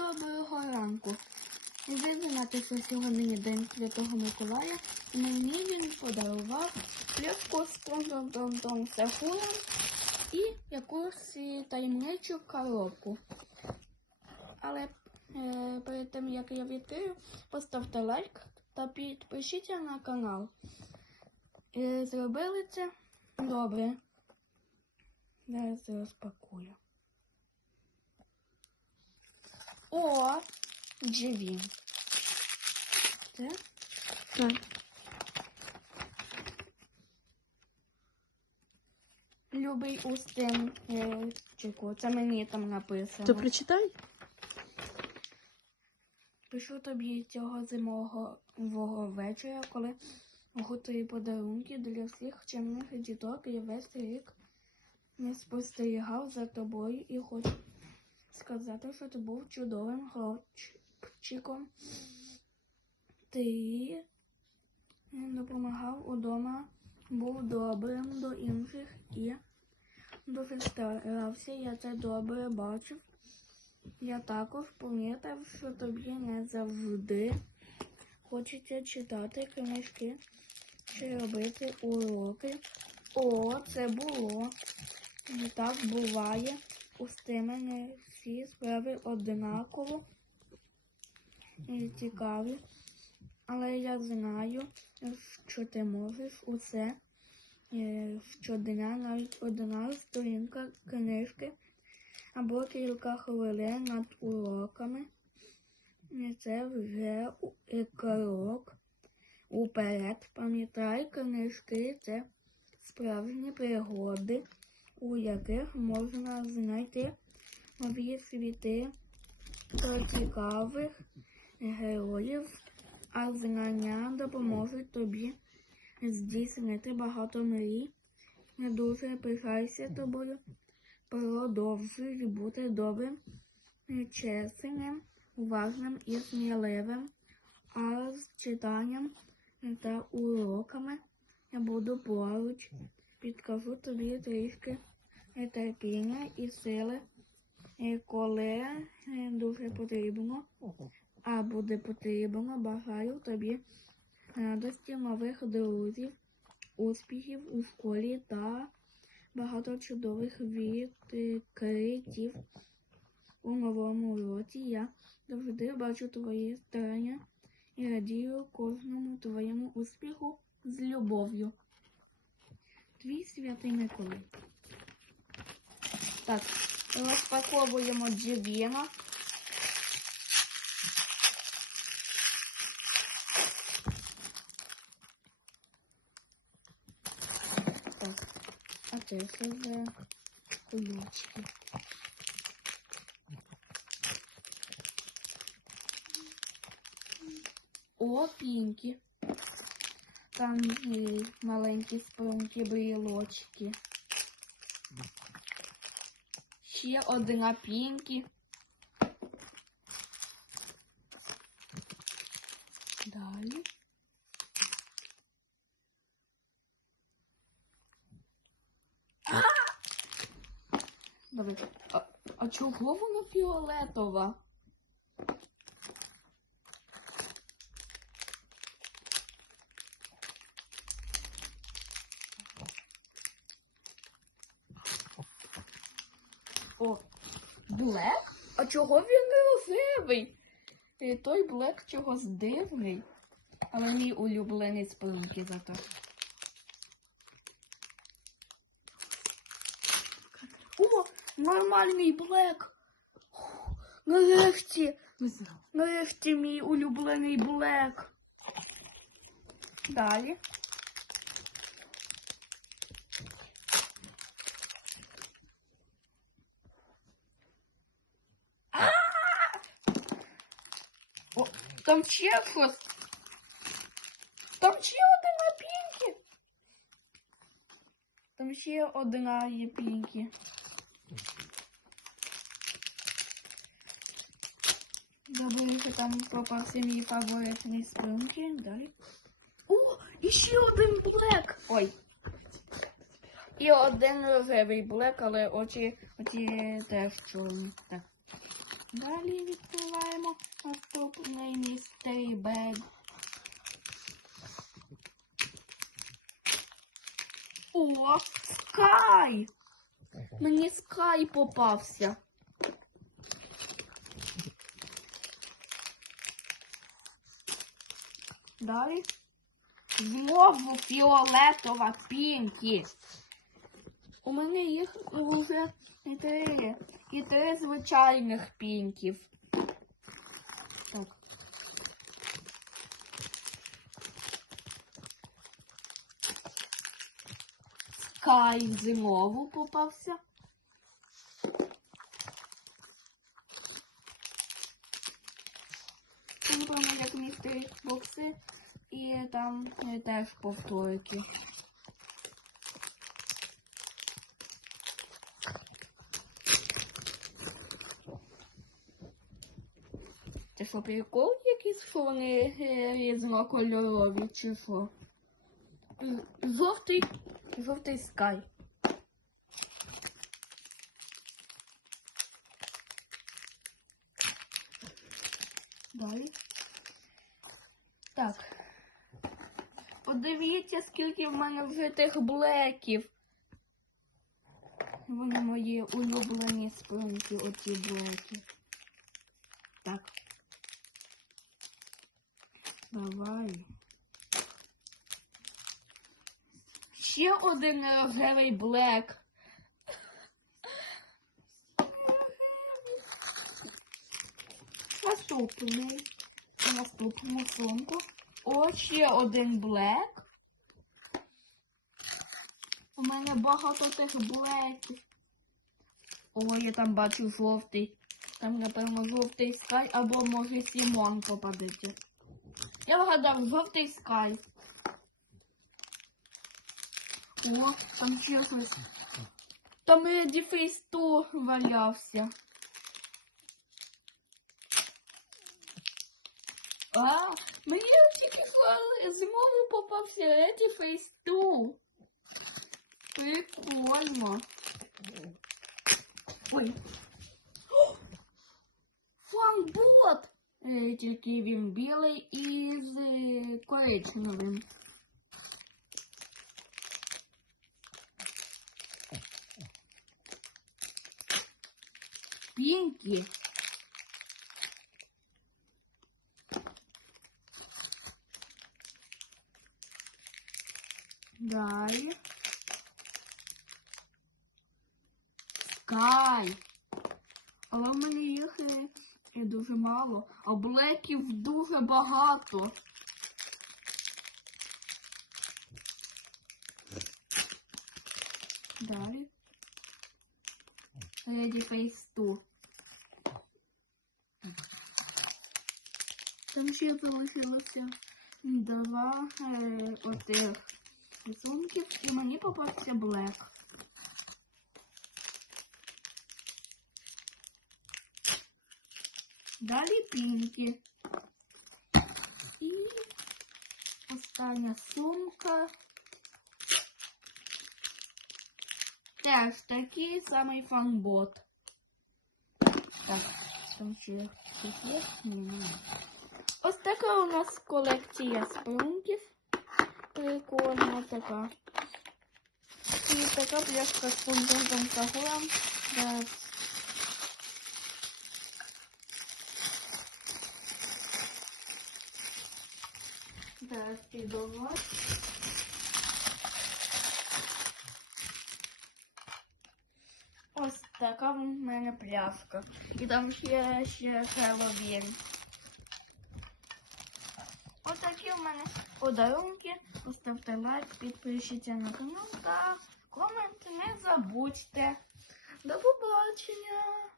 Доброго ранку. Ви знаєте, що сьогодні день Святого Миколая. Мені він подарував пляшку з том сахуром і якусь е, таємничу коробку. Але е, перед тим, як я відкрию, поставте лайк та підпишіться на канал. Е, зробили це добре. Зараз розпакую. О, Дживін. Це? Так. Любий устим е, чеку. Це мені там написано. То прочитай. Пишу тобі цього зимового вечора, коли готую подарунки для всіх чимних діток і весь рік не спостерігав за тобою і хочу сказати, що ти був чудовим хлопчиком. Ти допомагав удома, був добрим до інших і дуже старався. Я це добре бачив. Я також помітив, що тобі не завжди хочеться читати книжки чи робити уроки. О, це було. І так буває. Пусти мене всі справи однаково і цікаві. Але я знаю, що ти можеш усе е, щодня, навіть одна сторінка книжки або кілька хвилин над уроками. І Це вже е, крок уперед. Пам'ятай, книжки це справжні пригоди, у яких можна знайти нові світи цікавих героїв, а знання допоможуть тобі здійснити багато мрій. Я дуже пишаюся тобою. Продовжуй бути добрим, чесним, уважним і сміливим. А з читанням та уроками я буду поруч. Підкажу тобі трішки терпіння і сили, е, коли е, дуже потрібно, а буде потрібно, бажаю тобі радості нових друзів, успіхів у школі та багато чудових відкриттів у новому році. Я завжди бачу твої старання і радію кожному твоєму успіху з любов'ю. Твій святий Миколай. Так, розпаковуємо дживіна. Так, а це вже ключки. О, пінки. Там і маленькі спрунки брілочки. Ще одна пінки. Далі. Добре. А, а чого вона фіолетова? О, Блек? А чого він не рожевий? Е, Той Блек чогось дивний. Але мій улюблений спинки зато. О, нормальний Блек. Нарешті, нарешті мій улюблений Блек. Далі. О, там ще. Там ще одна пінкі. Там ще одна є пінкі. Добре, що там попався мій фаворитний спрунки. Далі. О, і ще один блек. Ой. І один рожевий блек, але очі, очі теж чорні. Так. Далі відкриваємо наступний містері бег. О, скай! Мені скай попався. Далі. Знову фіолетова пінкі. У мене їх вже три. І три звичайних пінків. Так. Скай зимову попався. По-моєму, як містері бокси. І там е, теж повторики. Що, прикол якийсь, що вони е, різнокольорові, чи що? Жовтий, жовтий скай. Далі. Так. Подивіться, скільки в мене вже тих блеків. Вони мої улюблені спрунки, оці блеки. Так. Давай. Ще один рожевий блек. Наступний. Наступну сумку. О, ще один блек. У мене багато тих блеків. О, я там бачу жовтий. Там, напевно, жовтий скай або може Сімон попадеться. Я вгадав, жовтий скай. О, там ще щось. Там Реді Фейс 2 валявся. А, мені тільки що зимовий попався Реді Фейс 2. Прикольно. Ой. О! Фанбот! Е, Тільки він білий і з е, коричневим. Пінкі. Далі. Скай. Але в мене їх е, і дуже мало, а блеків дуже багато. Далі. Ready Face 2. Там ще залишилося два е, отих рисунків, і мені попався блек. Далі пінки. І остання сумка. Теж такий самий фанбот. Так, там ще щось є? Ось така у нас колекція спрунків. Прикольна така. І така пляшка з фундуком сагуром. Зараз Зараз піду. Ось така в мене пляшка. І там ще, ще. Ось такі в мене подарунки. Поставте лайк, підпишіться на канал та комент не забудьте. До побачення!